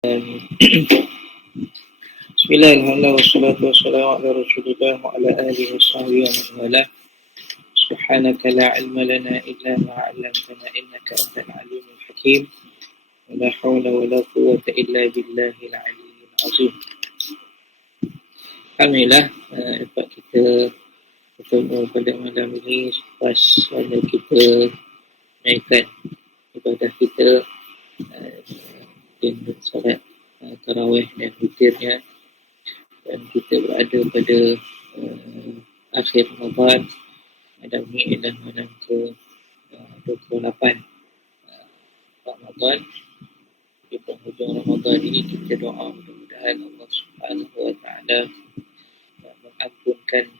Bismillahirrahmanirrahim. Wassalatu wassalamu ala Rasulillah wa ala alihi washabihi wa man wala. Subhanaka la ilma lana illa ma 'allamtana innaka antal alimul hakim. Wa la hawla wa la quwwata illa billahil aliyyil azim. Alhamdulillah, dapat kita bertemu pada malam ini selepas kita menaikkan ibadah kita dan solat tarawih dan witirnya, dan kita berada pada akhir Ramadan. Malam ini adalah malam ke 28 Ramadan. Di penghujung Ramadan ini kita doa mudah-mudahan Allah Subhanahu wa taala mengampunkan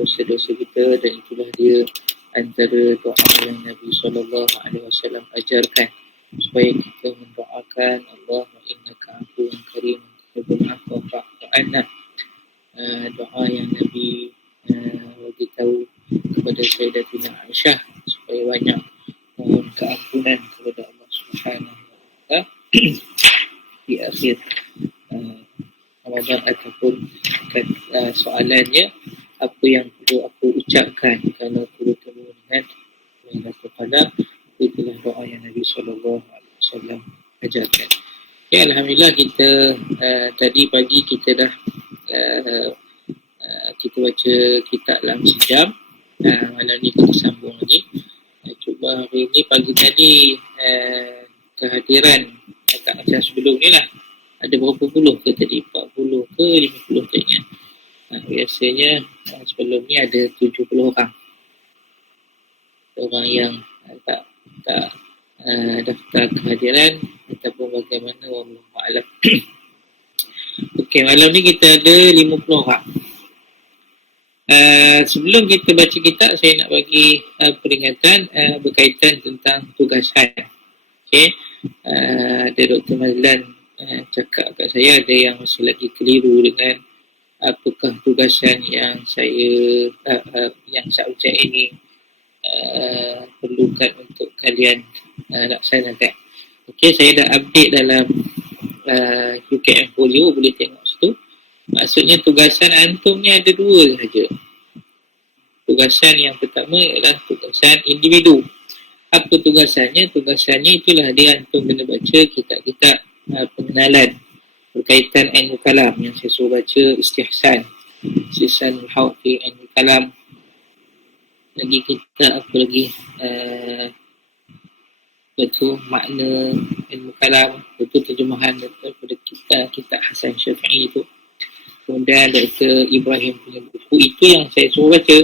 dosa-dosa kita, dan itulah dia antara doa yang Nabi SAW ajarkan, supaya kita mendoakan Allahumma innaka afuwwun karim tuhibbul afwa fa'fu anna. Doa yang Nabi bagi tahu kepada Sayyidatina Aisyah supaya banyak mohon keampunan kepada Allah Subhanahu wa taala di akhir Ramadan, ataupun soalannya apa yang perlu aku ucapkan kalau aku bertemu dengan Lailatul Qadar. Itulah doa yang Nabi SAW ajarkan. Ya, Alhamdulillah, kita tadi pagi kita dah kita baca kitab dalam sejam. Malam ni kita sambung lagi. Cuba hari ni pagi tadi kehadiran tak macam sebelum ni lah. Ada berapa puluh ke tadi? 40 ke 50 tak ingat. Biasanya sebelum ni ada 70 orang. Orang yang tak daftar kehadiran ataupun bagaimana, wallahu a'lam. Okey, malam ni kita ada 50 orang. Sebelum kita baca kitab, saya nak bagi peringatan berkaitan tentang tugasan. Okey, ada Dr. Mazlan cakap kat saya ada yang masih lagi keliru dengan apakah tugasan yang saya subjek ini perlukan untuk kalian laksanakan. Okey, saya dah update dalam UKM Folio, boleh tengok situ. Maksudnya tugasan antum ni ada dua sahaja. Tugasan yang pertama ialah tugasan individu. Apa tugasannya? Tugasannya itulah dia antum kena baca kitab-kitab pengenalan berkaitan ilmu kalam yang saya suruh baca, Istihsan al-Hawd fi ilmu kalam. Lagi kita apa lagi, betul makna ilmu kalam, betul terjemahan daripada kitab Hasan Syafi'i itu. Kemudian Dr. Ibrahim punya buku, itu yang saya suruh baca.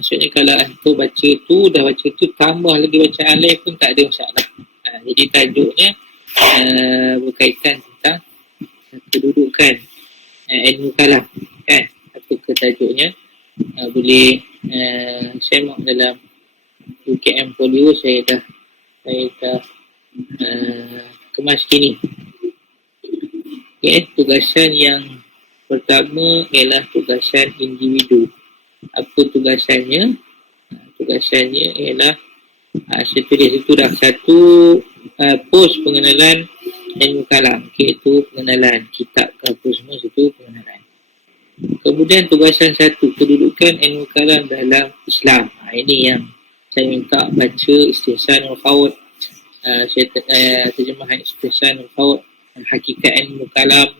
Maksudnya kalau antum baca tu, dah baca tu, tambah lagi bacaan lain pun tak ada masalah. Jadi tajuknya berkaitan tentang kedudukan ilmu kalam, kan? Apa ke tajuknya? Boleh semak dalam UKM Folio. Saya dah kemas kini. Okay, tugasan yang pertama ialah tugasan individu. Apa tugasannya? Tugasannya ialah saya tulis itu dah satu pos pengenalan ilmu kalam, iaitu pengenalan kitab ke apa semua, situ pengenalan. Kemudian tugasan satu, kedudukan ilmu kalam dalam Islam. Ini yang saya minta baca Istihsan al-Hawd. Saya terjemahan Istihsan al-Hawd, hakikat ilmu kalam.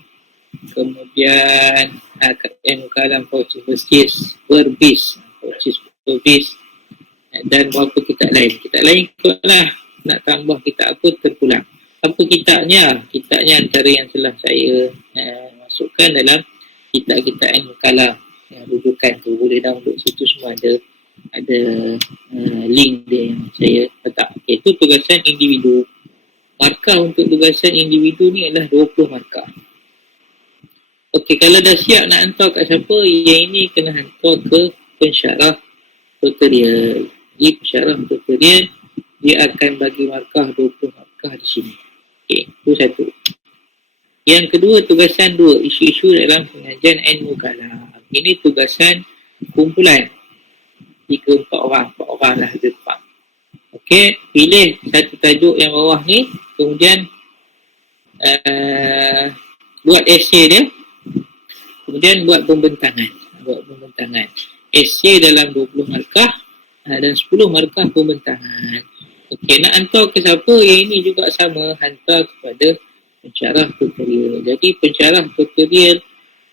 Kemudian ilmu kalam Faucis Berbis, dan beberapa kitab lain. Kitab lain ikutlah nak tambah kitab apa terpulang. Apa kitabnya? Kitabnya antara yang telah saya masukkan dalam kitab-kitab ilmu kalam yang rujukan tu, boleh download situ, semua ada link dia yang saya letak. Itu tugasan individu. Markah untuk tugasan individu ni adalah 20 markah. Okey, kalau dah siap nak hantar kat siapa, yang ini kena hantar ke pensyarah tutorial. Di pensyarah tutorial dia akan bagi markah 20 markah di sini. Okey, itu satu. Yang kedua, tugasan 2, isu-isu dalam pengajian ilmu kalam. Ini tugasan kumpulan 3-4 orang, 4 orang lah ada 4. Okey, pilih satu tajuk yang bawah ni, kemudian buat esei dia, kemudian buat pembentangan. Esei dalam 20 markah dan 10 markah pembentangan. Okey, nak hantar ke siapa? Yang ini juga sama, hantar kepada pensyarah tutorial. Jadi pensyarah tutorial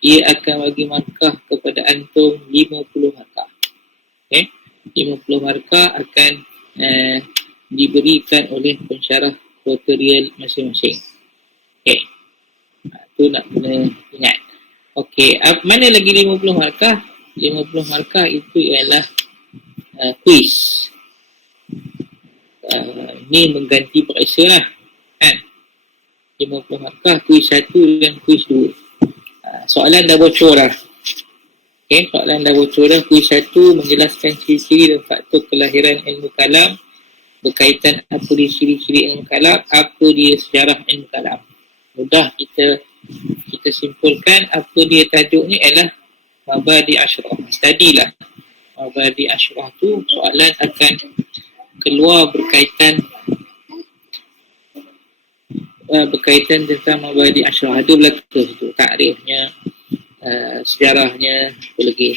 ia akan bagi markah kepada antum 50 markah. Okey, 50 markah akan diberikan oleh pensyarah tutorial masing-masing. Okey, tu nak kena ingat. Okey, mana lagi 50 markah? 50 markah itu ialah kuis. Ni mengganti periksa lah kan. 50 markah kuis 1 dan kuis 2. Soalan dah bocor dah. Okay, soalan dah bocor dah. Kuis 1 menjelaskan ciri-ciri dan faktor kelahiran ilmu kalam, berkaitan apa dia ciri-ciri ilmu kalam, apa dia sejarah ilmu kalam. Mudah kita simpulkan apa dia tajuk ni ialah Mabadi Ashrah. Studilah Mabadi Ashrah tu, soalan akan keluar berkaitan tentang Mabadi Ashrah. Ada belaka situ, takrifnya, sejarahnya, apa lagi,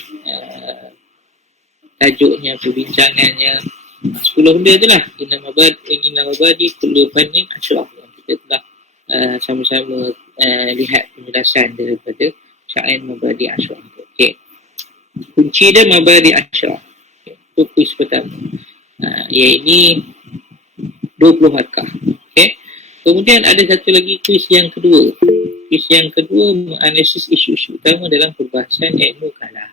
tajuknya, perbincangannya, 10 benda tu lah. Inna Mabadi kullu fannin Ashrah. Kita telah sama-sama lihat penjelasan daripada syair Mabadi Ashrah. Okey, kunci dia Mabadi Ashrah. Okay. Itu kuis pertama. Ini 20 markah. Okay. Kemudian ada satu lagi kuis yang kedua. Kuis yang kedua menganalisis isu-isu utama dalam perbahasan ilmu kalam.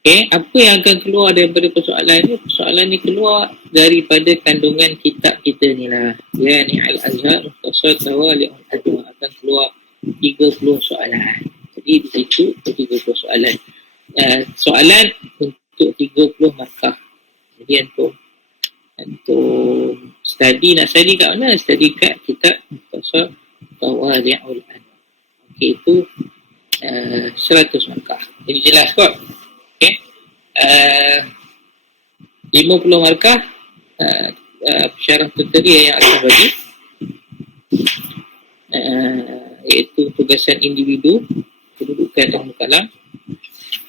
Okay. Apa yang akan keluar daripada persoalan ni? Persoalan ni keluar daripada kandungan kitab kita ni lah. Ya, ni Al-Azhar Mukhtasar Tawali' al-Adwa, akan keluar 30 soalan. Jadi di situ 30 soalan. Soalan untuk 30 markah. Jadi untuk nak study kat mana? Study kat kitab Mukhtasar Tawali' al-Adwa. Okey, itu 100 markah. Jadi jelas kot. Okey. 50 markah syarah tutorial yang akan bagi, iaitu tugasan individu, kedudukan ilmu kalam.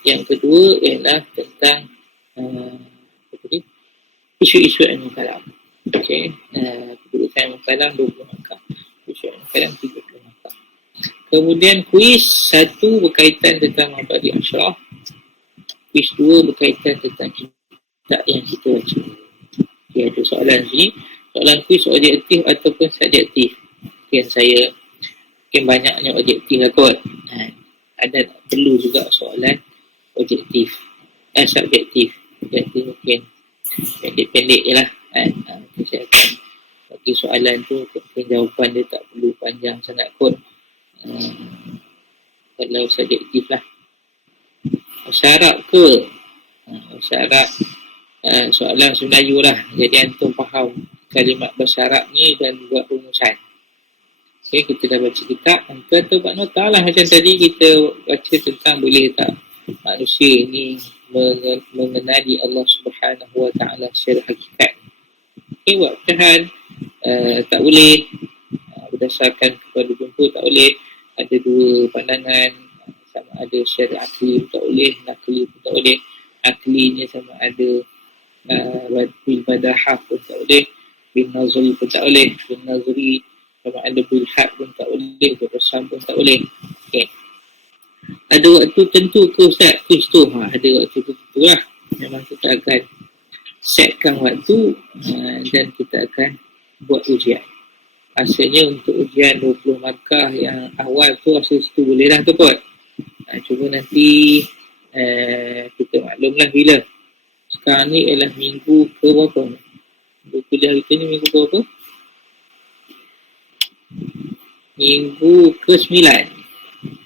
Yang kedua ialah tentang isu-isu ilmu kalam. Okey, kedudukan ilmu kalam 20 markah, isu ilmu kalam 30 markah. Kemudian kuis 1 berkaitan tentang Mabadi Ashrah, kuis 2 berkaitan tentang kitab yang kita baca. Okay, ada soalan sini, soalan kuis objektif ataupun subjektif. Yang saya mungkin banyaknya objektif lah kot. Ada perlu juga soalan objektif, subjektif. Objektif mungkin pendek-pendek je lah. Saya akan bagi soalan tu, mungkin jawapan dia tak perlu panjang sangat kot. Kalau subjektif lah. Bahasa Arab ke? Bahasa Arab soalan Melayu lah. Jadi antum faham kalimat bahasa Arab ni dan buat rumusan. Okay, kita dah baca kitab, kita buat nota lah. Macam tadi kita baca tentang boleh tak manusia ni mengenali Allah Subhanahu Wa Taala secara hakikat. Okay, buat pecahan tak boleh, berdasarkan kepada jumpa tak boleh. Ada dua pandangan, sama ada secara akli tak boleh, nakli pun tak boleh. Aklinya sama ada bil badahah pun tak boleh, bin nazri pun tak boleh, bin nazri sama ada bil had pun tak boleh, bersam pun tak boleh. Okay. Ada waktu tentu ke Ustaz? Kuis tu ada waktu tentu lah. Memang kita akan setkan waktu dan kita akan buat ujian. Asalnya untuk ujian 20 markah yang awal tu, asal situ boleh lah tu kot. Cuma nanti kita maklumlah bila. Sekarang ni ialah minggu ke berapa? Minggu kuliah kita ni minggu ke berapa? Minggu ke-9.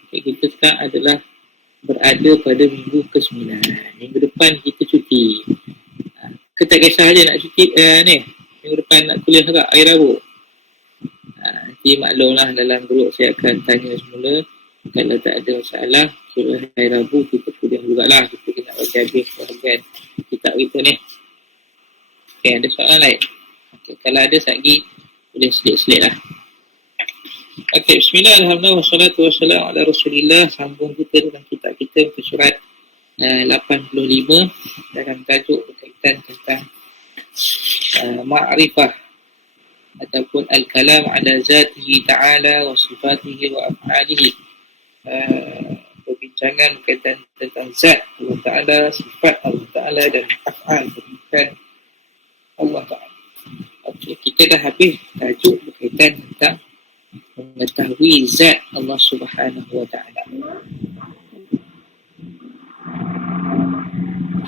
Okay, kita sekarang adalah berada pada minggu ke-9. Minggu depan kita cuti. Kita tak kisah je nak cuti ni. Minggu depan nak kuliah juga, hari Rabu. Nanti maklumlah dalam grup saya akan tanya semula. Kalau tak ada masalah, suruh hari Rabu kita kuliah jugalah. Kita nak baca habis bahagian kitab kita ni. Okay, ada soalan lain? Okay, kalau ada lagi boleh selit-selit lah. Okay, bismillah, alhamdulillah, wassalatu wassalamu ala rasulillah. Sambung kita dalam kitab kita ke surat 85 dalam tajuk berkaitan tentang ma'rifah ataupun al-kalam ala zatihi ta'ala wa sifatihi wa af'alihi. Perbincangan berkaitan tentang zat Allah Ta'ala, sifat Allah Ta'ala dan af'al berkaitan Allah Ta'ala. Okay, kita dah habis tajuk berkaitan tentang mengetahui zat Allah Subhanahu wa Ta'ala.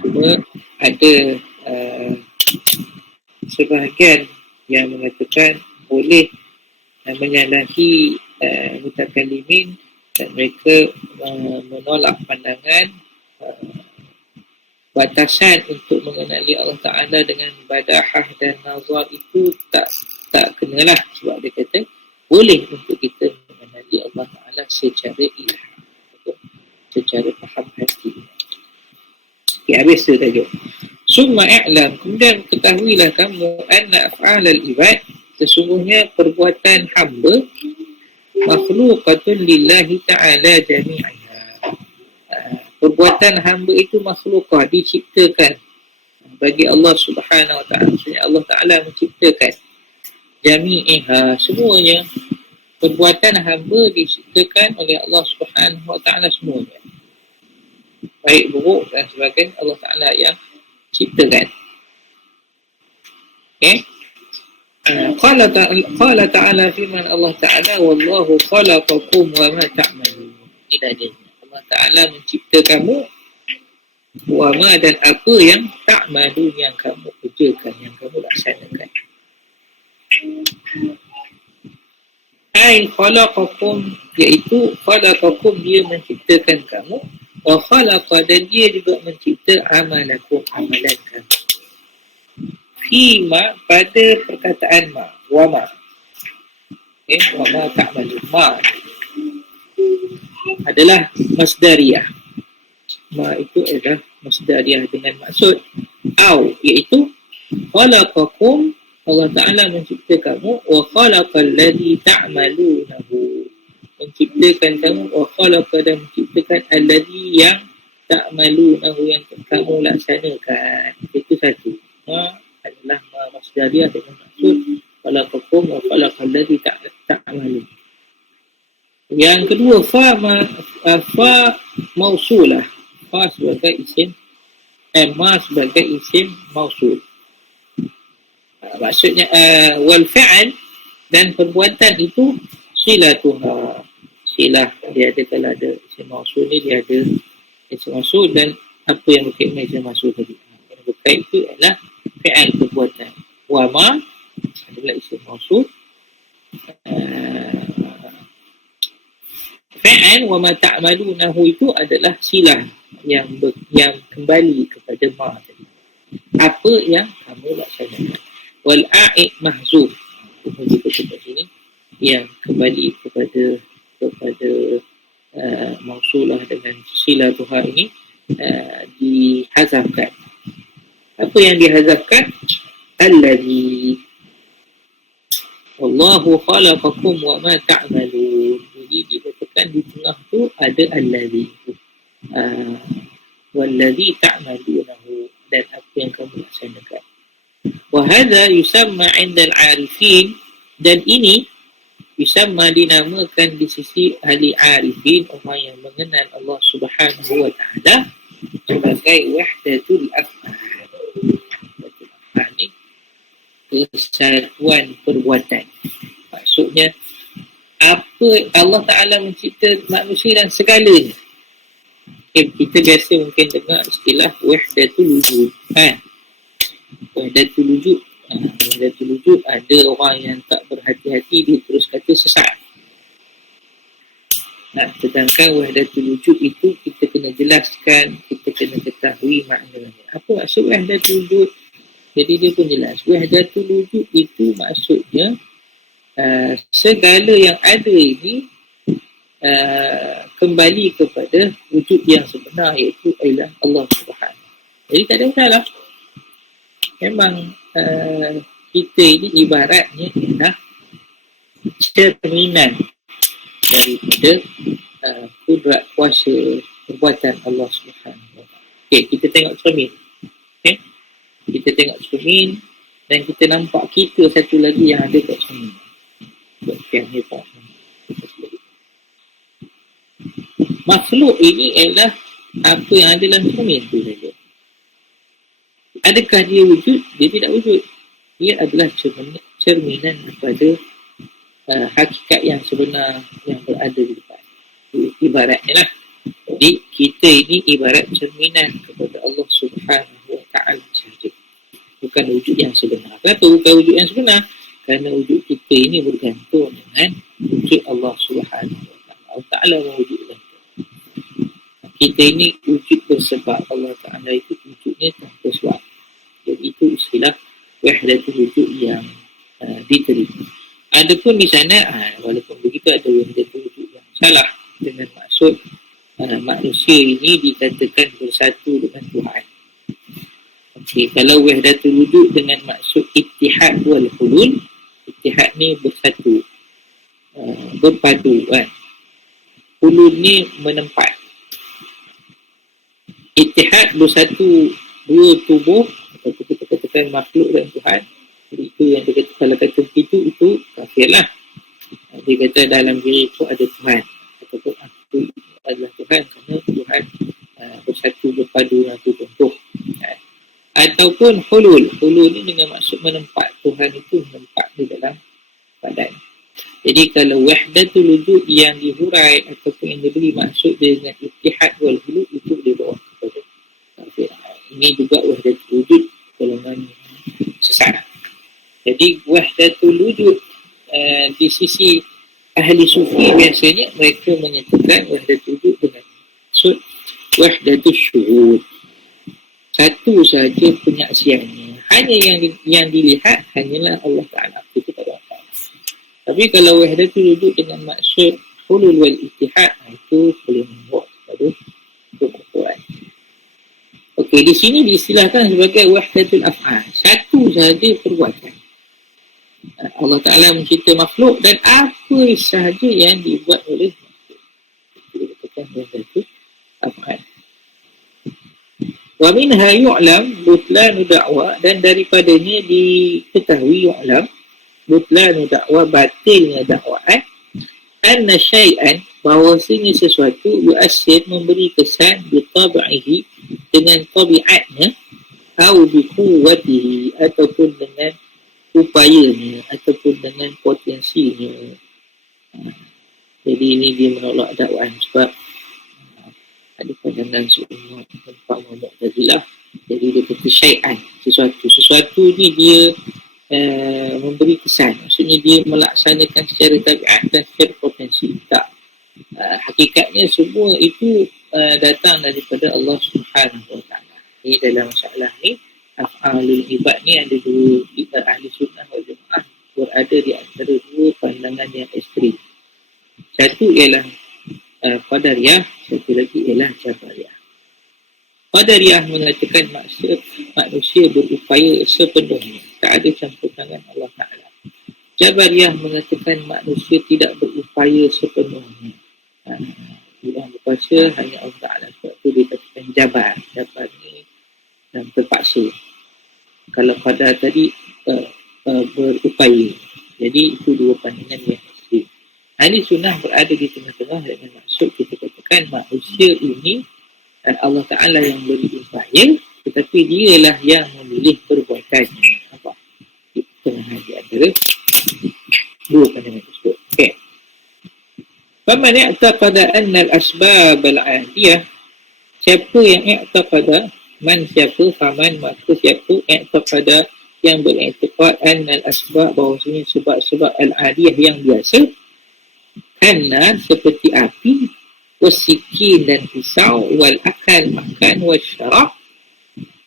Cuma ada sebahagian yang mengatakan boleh menyalahi mutakallimin dan mereka menolak pandangan batasan untuk mengenali Allah Ta'ala dengan badahah dan nazar itu tak kenalah, sebab dia kata boleh untuk kita mengenali Allah Ta'ala secara ilham atau secara faham hati. Okay, habis tu tajuk. Summa i'lam, kemudian ketahuilah kamu anna af'alal ibad, sesungguhnya perbuatan hamba makhluqatun lillahi ta'ala jami'aha. Perbuatan hamba itu makhlukah, diciptakan bagi Allah Subhanahu wa ta'ala. Maksudnya Allah Ta'ala menciptakan jami'iha, semuanya. Perbuatan hamba diciptakan oleh Allah Subhanahu wa ta'ala semuanya, baik buruk dan sebagainya, Allah Ta'ala yang ciptakan. Okay. Qala ta'ala firman Allah Ta'ala, wallahu khalaqakum wa ma ta'malun. Ini adanya Allah Ta'ala mencipta kamu, wa ma, dan apa yang ta'malun, yang kamu kerjakan, yang kamu laksanakan. Ai khalaqakum, iaitu khalaqakum, dia menciptakan kamu, wa khalaqa, dan dia juga mencipta amalakum, amalan kamu. Fima, pada perkataan ma, wa ma. Okay, wa ma ta'malun. Ma adalah masdariyah. Ma itu adalah masdariyah dengan maksud au, iaitu khalaqakum, Allah Ta'ala mencipta kamu, wa khalaqal ladzi ta'malunahu, menciptakan kamu, wa khalaqa, dan menciptakan alladzi, yang ta'malunahu, yang kamu laksanakan. Itu satu. Ma adalah ma masdariyah dengan maksud khalaqakum wa khalaqal ladzi ta'malun. Yang kedua, fa mausulah. Fa sebagai isim, ma sebagai isim mausul. Maksudnya wal fi'al, dan perbuatan itu silatuha. Silah dia ada, kalau ada isim mausul ni dia ada isim mausul dan apa yang berkait dengan isim mausul tadi. Yang berkait itu adalah fi'al, perbuatan. Wa ma adalah isim mausul. Fi'al wa ma ta'malunahu itu adalah silah yang kembali kepada ma tadi. Apa yang kamu laksanakan. Wal a'id mahzuf, kemudian kita sini yang kembali kepada mausulah dengan sila tuha ini dihazafkan. Apa yang dihazafkan? Alladhi, wallahu khalaqakum wa ma ta'malun. Jadi dikatakan di tengah tu ada alladhi, walladhi ta'malunahu, dan apa yang kamu laksanakan. Wahada yusamma 'inda al-'arifin, dan ini yusamma, dinamakan di sisi ahli arifin, orang yang mengenal Allah Subhanahu wa ta'ala, sebagai wahdatul af'al. Wahdatul af'al ni kesatuan perbuatan. Maksudnya apa Allah Ta'ala mencipta manusia dan segalanya. Kita biasa mungkin dengar istilah wahdatul wujud. Wahdatul wujud. Wahdatul wujud, ada orang yang tak berhati-hati, dia terus kata sesat. Sedangkan wahdatul wujud itu kita kena jelaskan, kita kena ketahui maknanya. Apa maksud wahdatul wujud? Jadi dia pun jelas. Wahdatul wujud itu maksudnya segala yang ada ini kembali kepada wujud yang sebenar, iaitu ialah Allah Subhanahu. Jadi tak ada masalah. Memang kita ini ibaratnya ialah cerminan daripada kudrat kuasa perbuatan Allah Subhanahu Wa Taala. Okey, kita tengok cermin. Okey, kita tengok cermin dan kita nampak kita satu lagi yang ada kat cermin. Okey, ni Pak. Makhluk ini ialah apa yang ada dalam cermin tu saja. Adakah dia wujud? Dia tidak wujud. Dia adalah cerminan kepada hakikat yang sebenar yang berada di depan. Ibaratnya lah. Jadi kita ini ibarat cerminan kepada Allah Subhanahu Wa Taala sahaja. Bukan wujud yang sebenar. Kenapa bukan wujud yang sebenar? Kerana wujud kita ini bergantung dengan wujud Allah Subhanahu Wa Taala. Allah Taala mewujudkan. Kita ini wujud bersebab. Allah Ta'ala itu wujudnya tanpa sebab. Jadi itu istilah wahdatul wujud yang diterima. Adapun di sana, walaupun begitu ada wahdatul wujud yang salah dengan maksud manusia ini dikatakan bersatu dengan Tuhan. Okey, kalau wahdatul wujud dengan maksud ittihad wal hulul, ittihad ni bersatu, berpadu kan. Hulul ni menempat. Ittihad bersatu dua tubuh atau kita katakan makhluk dan Tuhan. Jadi itu yang dia kata, kalau kata begitu itu kafir lah. Dia kata dalam diri itu ada Tuhan ataupun aku adalah Tuhan kerana Tuhan bersatu berpadu dengan tu contoh. Ataupun hulul. Hulul ni dengan maksud menempat. Tuhan itu menempat di dalam badan. Jadi kalau wahdatul wujud yang dihurai ataupun yang diberi maksud dengan ittihad wal hulul itu dia bawa kepada kafir. Ini juga wahdatul wujud golongan sesat. Jadi wahdatul wujud di sisi ahli sufi biasanya mereka menyatakan wahdatul wujud dengan maksud wahdatul syuhud. Satu sahaja penyaksiannya. Hanya yang dilihat hanyalah Allah Ta'ala. Itu pada Allah Ta'ala. Tapi kalau wahdatul wujud dengan maksud hulul wal ittihad, itu boleh membawa kepada kekufuran. Okey, di sini diistilahkan sebagai wahdatul af'al. Satu sahaja perbuatan. Allah Ta'ala mencipta makhluk dan apa sahaja yang dibuat oleh makhluk. Kita katakan wahdatul af'al. Wa minha yu'lam butlanu da'wa, dan daripadanya diketahui yu'lam butlanu da'wa, batilnya dakwaan, anna syai'an, bahawasanya sesuatu yu'assir, memberi kesan bitabi'ihi, dengan tabiatnya, atau biquwwatihi, ataupun dengan upayanya, ataupun dengan potensinya. Jadi ini dia menolak dakwaan sebab ada pandangan semua tempat Mu'tazilah. Jadi dia kata syai'an, sesuatu ni dia memberi kesan, maksudnya dia melaksanakan secara tabiat dan secara potensi. Tak, hakikatnya semua itu datang daripada Allah Subhanahu Wa Taala. Ini dalam masalah ni af'alul ibad ni ada dua ahli sunnah wal jamaah berada di antara dua pandangan yang ekstrim. Satu ialah Qadariyah, satu lagi ialah Jabariyah. Qadariyah mengatakan maksud manusia berupaya sepenuhnya, tak ada campur tangan Allah Ta'ala. Jabariyah mengatakan manusia tidak berupaya sepenuhnya. Yang berkuasa hanya Allah Ta'ala. Sebab tu dia katakan Jabar. Jabar ni terpaksa. Kalau Qadar tadi berupaya. Jadi itu dua pandangan yang ekstrim. Ahli sunnah berada di tengah-tengah dengan maksud kita katakan manusia ini Allah Ta'ala yang beri upaya, tetapi dialah yang memilih perbuatannya. Apa? Di tengah di antara dua pandangan tersebut. Okay. Faman i'taqada anna al-asbab al-'adiyah, siapa yang i'taqada, faman maka siapa i'taqada yang beriktikad anna al-asbab, bahawasanya sebab-sebab al-'adiyah yang biasa, anna seperti api, wasikin dan pisau, wal akal makan, wasyarab,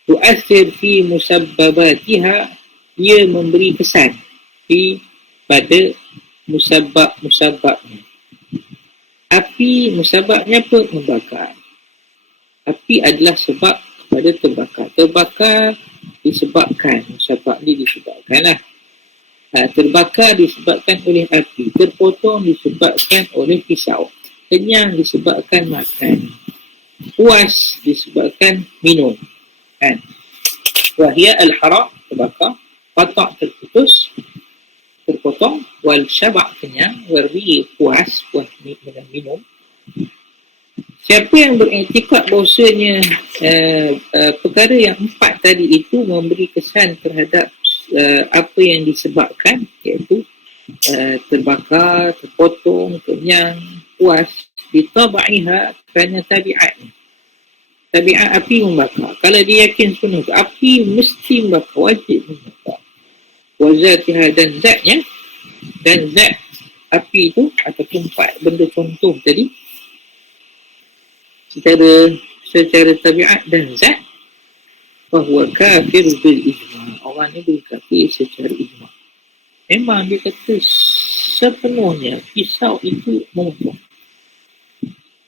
tu'athir fi musabbabatiha, ia memberi kesan pada musabbabnya. Api musabbabnya apa? Membakar. Api adalah sebab kepada terbakar. Terbakar disebabkan, musabbab ni disebabkan lah. Terbakar disebabkan oleh api, terpotong disebabkan oleh pisau, kenyang disebabkan makan, puas disebabkan minum. Kan? Wahia al-haram, terbakar, patak terputus, terpotong, wal syaba' kenyang, warri puas dengan minum. Siapa yang beriktikad bahawasanya perkara yang empat tadi itu memberi kesan terhadap apa yang disebabkan, iaitu terbakar, terpotong, kenyang, puas, ditabaiha kerana tabiatnya. Tabiat api membakar. Kalau dia yakin sepenuh api mesti membakar, wajib membakar. Wazatiha, dan zatnya, dan zat api itu ataupun empat benda contoh tadi secara tabiat dan zat, bahawa kafir bil ijma', orang ni berkafir secara ijma'. Memang dia kata sepenuhnya pisau itu memotong,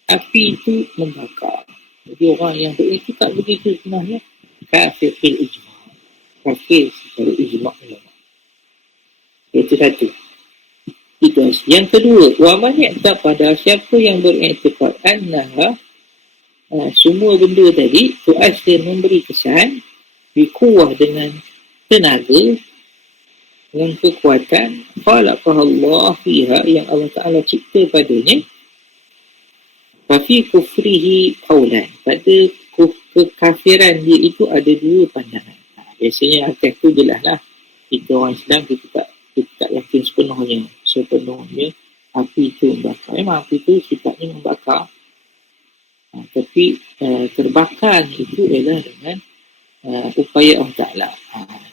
api itu membakar. Jadi orang yang beriktikad begitu sebenarnya kafir bil ijma', kafir secara ijma' ulama. Itu satu. Itu yang kedua, wa man ya'taqada, siapa yang beriktikad annaha, semua benda tadi tu'asir, memberi kesan, bikuwah, dengan tenaga, dengan kekuatan, khalaqahallah fiha, yang Allah Ta'ala cipta padanya, fafi kufrihi qawlan, pada kekafiran dia itu ada dua pandangan. Biasanya atas tu jelas lah, kita orang Islam kita tak yakin sepenuhnya api itu membakar. Memang api itu sifatnya membakar, tapi terbakar itu ialah dengan upaya Allah Ta'ala.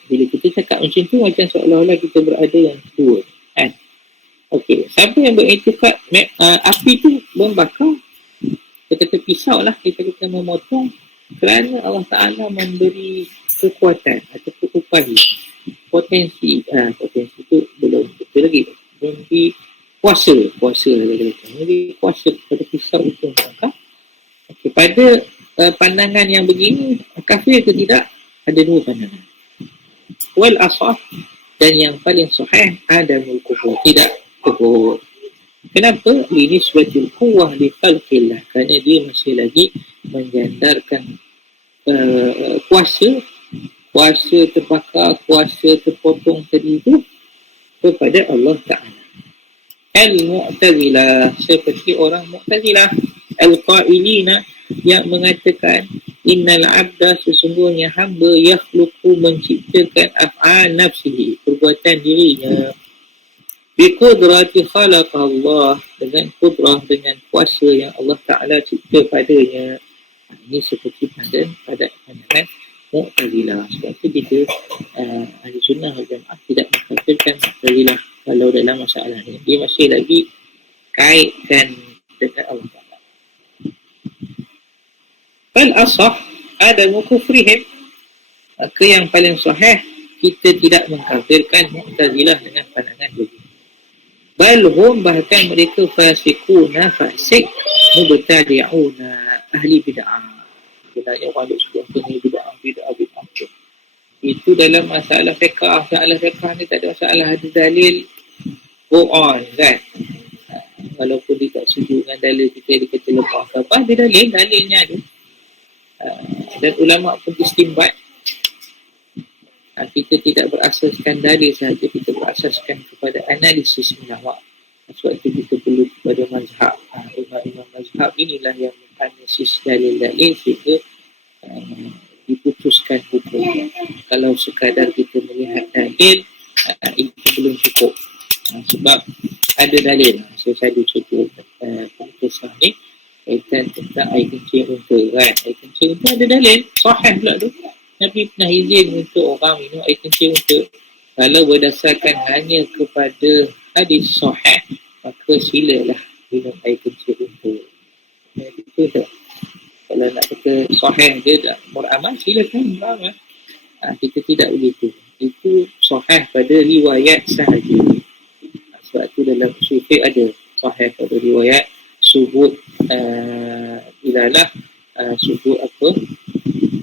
Bila kita cakap macam tu, macam seolah-olah kita berada yang kedua, kan? Okey, siapa yang beriktikad api itu membakar, kita kata pisau lah, kita kata memotong, kerana Allah Ta'ala memberi kekuatan ataupun upaya, potensi itu belum betul lagi, memberi kuasa memberi kuasa kepada pisau itu membakar. Okay, pada pandangan yang begini, kafir ke tidak, ada dua pandangan. Wal asah, dan yang paling sahih, adamul kufur, tidak kufur. Kenapa? Ini sebatul kuwah li khalqillah, kerana dia masih lagi menjandarkan kuasa terbakar, kuasa terpotong tadi itu kepada Allah Ta'ala. Al-Mu'tazilah, seperti orang Mu'tazilah, Al-Qailina, yang mengatakan innal abda, sesungguhnya hamba, yakhluqu, menciptakan af'al nafsihi, perbuatan dirinya, biqudrati khalaqa Allah, dengan kudrah, dengan kuasa yang Allah Ta'ala cipta padanya. Ini seperti pada pandangan Mu'tazilah. Sebab itu kita ahli sunnah wal jamaah tidak mengkafirkan Mu'tazilah kalau dalam masalah ini. Dia masih lagi kaitkan dengan Allah Ta'ala. Fal asah adamu kufrihim, maka yang paling sahih, kita tidak mengkafirkan Mu'tazilah dengan pandangan begini. Bal hum, bahkan mereka fasikuna, fasik, mubtadi'una, ahli bid'ah. Sebenarnya orang duk sebut ni bid'ah. Itu dalam masalah fiqah. Masalah fiqah ni tak ada masalah, ada dalil, go on, kan? Walaupun dia tak setuju dengan dalil kita, dia kata lepas apa, ada dalilnya ada. Dan ulama pun istimbat. Kita tidak berasaskan dalil sahaja, kita berasaskan kepada analisis ulama. Sebab itu kita perlu kepada mazhab. Imam mazhab inilah yang menganalisis dalil-dalil sehingga diputuskan hukum. Kalau sekadar kita melihat dalil, itu belum cukup. Sebab ada dalil. Saya ada contoh kisah ni kaitan tentang air kencing unta, kan? Air kencing unta ada dalil sahih pula tu. Nabi pernah izin untuk orang minum air kencing unta. Kalau berdasarkan hanya kepada hadis sahih, maka silalah minum air kencing unta. Itu tak. Kalau nak kata sahih dia tak beramal, silakan beramal. Kita tidak begitu. Itu sahih pada riwayat sahaja. Sebab tu dalam usul fiqh ada sahih pada riwayat, subut dilalah, subut apa?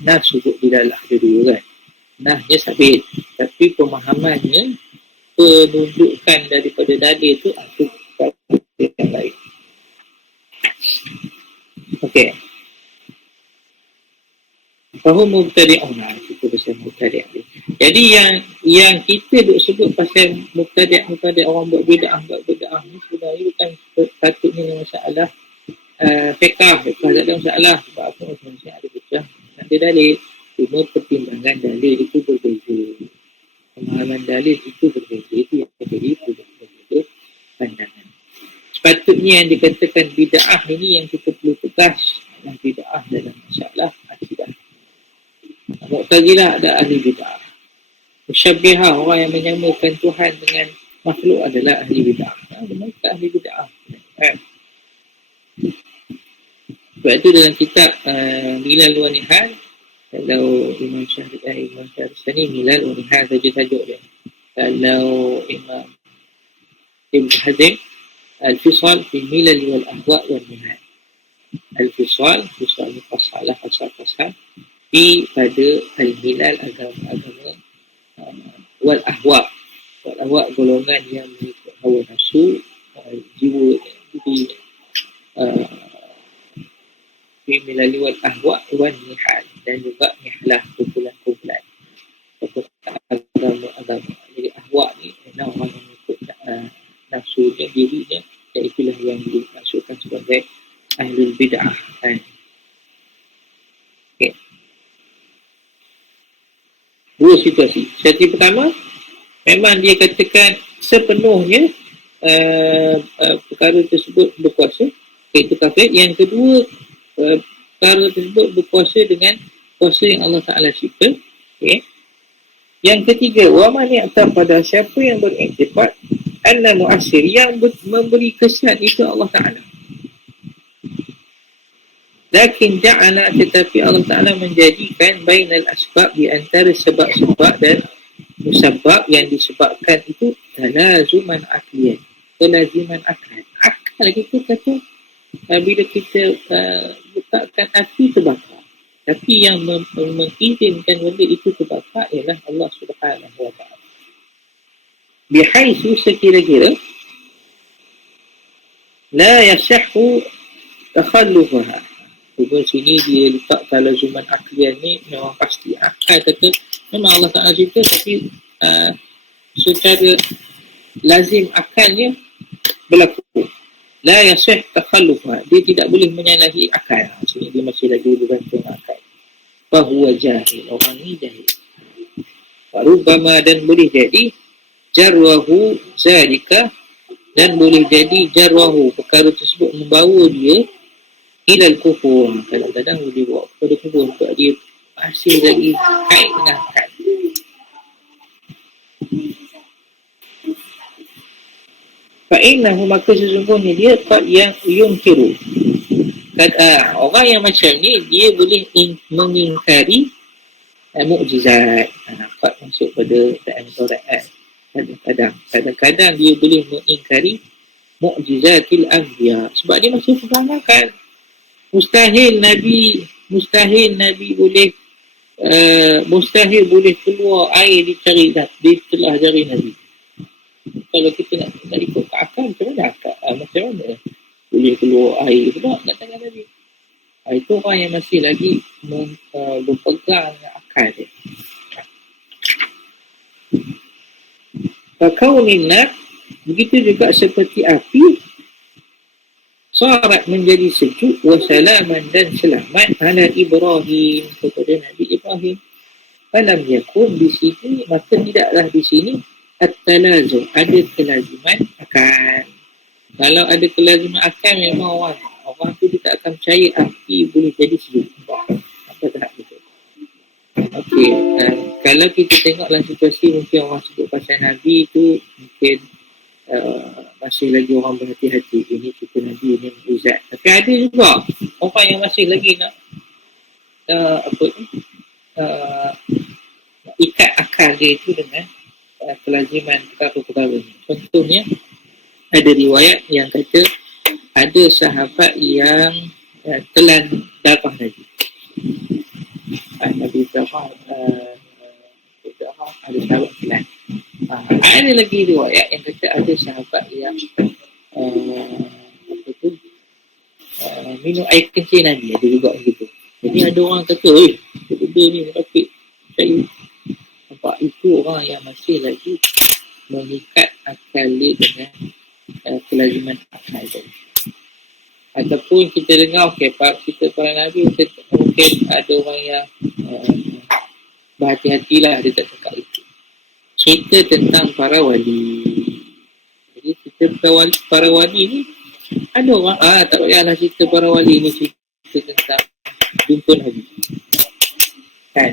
Nah, subut dilalah ada dua, kan? Nahnya sabit, tapi pemahamannya penunjukkan daripada dalil tu, itu yang lain. Okey. Fahum mubtadi'una, kita bersama mubtadi'. Jadi yang kita duk sebut pasal mubtadi' orang buat bid'ah ni sebenarnya bukan patutnya masalah fiqh tak ada masalah. Sebab apa? Maksudnya ada pecah, ada dalil. Cuma pertimbangan dalil itu berbeza, pemahaman dalil itu berbeza. Itu yang jadi berbeza pandangan. Sepatutnya yang dikatakan bid'ah ini yang kita perlu tegas, yang bid'ah dalam masalah akidah. Mu'tazilah ada ahli bid'ah. Musyabbihah, orang yang menyamakan Tuhan dengan makhluk adalah ahli bid'ah. Mereka ahli bid'ah. Sebab itu dalam kitab Milal wa Nihal, kalau Imam Syahristani Milal wa Nihal saja tajuk dia. Kalau Imam Ibn Hazm Al-Fisal fi Milal wal Ahwa wal Nihal. Al-Fisal ni fasalah fi pada al-milal, agama-agama wal ahwa golongan yang mengikut hawa nafsu, jiwa. Jadi fi milal wal ahwa wal nihal, dan juga nihlah, kumpulan-kumpulan agama. Jadi ahwa ni orang yang mengikut nafsunya, dirinya, dan itulah yang dimaksudkan sebagai ahlul bid'ah. Okay. Dua situasi. Situasi pertama, memang dia katakan sepenuhnya perkara tersebut berkuasa, iaitu kafir. Yang kedua, perkara tersebut berkuasa dengan kuasa yang Allah Ta'ala cipta. Okay. Yang ketiga, wa man ya'ta, pada siapa yang beriktifad anna mu'assir, yang memberi kesan itu Allah Ta'ala. Lakin ja'ala, tetapi Allah Ta'ala menjadikan bainal asbab, di antara sebab-sebab dan musabab yang disebabkan itu talazuman aklian, kelaziman akal. Akal kita kata bila kita letakkan api terbakar, tapi yang mengizinkan benda itu terbakar ialah Allah Subhanahu wa Ta'ala. Bihaisu, sekira-kira la yasihhu takhallufaha. Cuma sini dia letak talazuman aklian ni memang pasti. Akal kata memang Allah Ta'ala cipta, tapi secara lazim akalnya berlaku. La yasih takhallufah, dia tidak boleh menyalahi akal. Sini dia masih lagi bergantung akal. Fahuwa jahil, orang ni jahil. Warubama, dan boleh jadi jarwahu zalika, dan boleh jadi jarwahu, perkara tersebut membawa dia ilal kufur. Kadang-kadang boleh bawa kepada kufur sebab dia masih lagi kait dengan akal. Fa'innahu, maka sesungguhnya dia yang yungkiru. Orang yang macam ni dia boleh mengingkari mukjizat. Nampak masuk pada Al-Quran. Kadang-kadang dia boleh mengingkari mukjizatil anbiya sebab dia masih pegang akal. Mustahil Nabi boleh mustahil boleh keluar air di telah jari Nabi. Kalau kita nak ikut akal, macam mana macam mana boleh keluar air pula kat tangan Nabi? Itu orang yang masih lagi berpegang dengan akal dia. Fakauninna, begitu juga seperti api, sarat menjadi sejuk, wasalaman, dan selamat ala Ibrahim, kepada Nabi Ibrahim. Falam yakun, di sini, maka tidaklah di sini at-talazum, ada kelaziman akan. Kalau ada kelaziman akan, memang orang tu dia tak akan percaya api boleh jadi sejuk. Apa tak betul? Okey, kalau kita tengok dalam situasi mungkin orang sebut pasal Nabi tu, mungkin masih lagi orang berhati-hati, ini cerita Nabi, ini mukjizat. Tapi ada juga orang yang masih lagi nak ikat akal dia itu dengan kelaziman perkara-perkara ni. Contohnya, ada riwayat yang kata ada sahabat yang telan darah Nabi. Nabi darah ada sahabat telan. Ada lagi riwayat yang kata ada sahabat yang apa tu minum air kencing Nabi, ada juga gitu. Jadi ada orang kata, benda ni munafik. Saya nampak itu orang yang masih lagi mengikat akal dia dengan kelaziman akal tadi. Ataupun kita dengar, kita para Nabi mungkin ada orang yang berhati-hatilah dia tak cakap itu. Cerita tentang para wali. Jadi cerita tentang para wali ni, ada orang, tak payahlah cerita para wali ni, cerita tentang jumpa Nabi. Kan?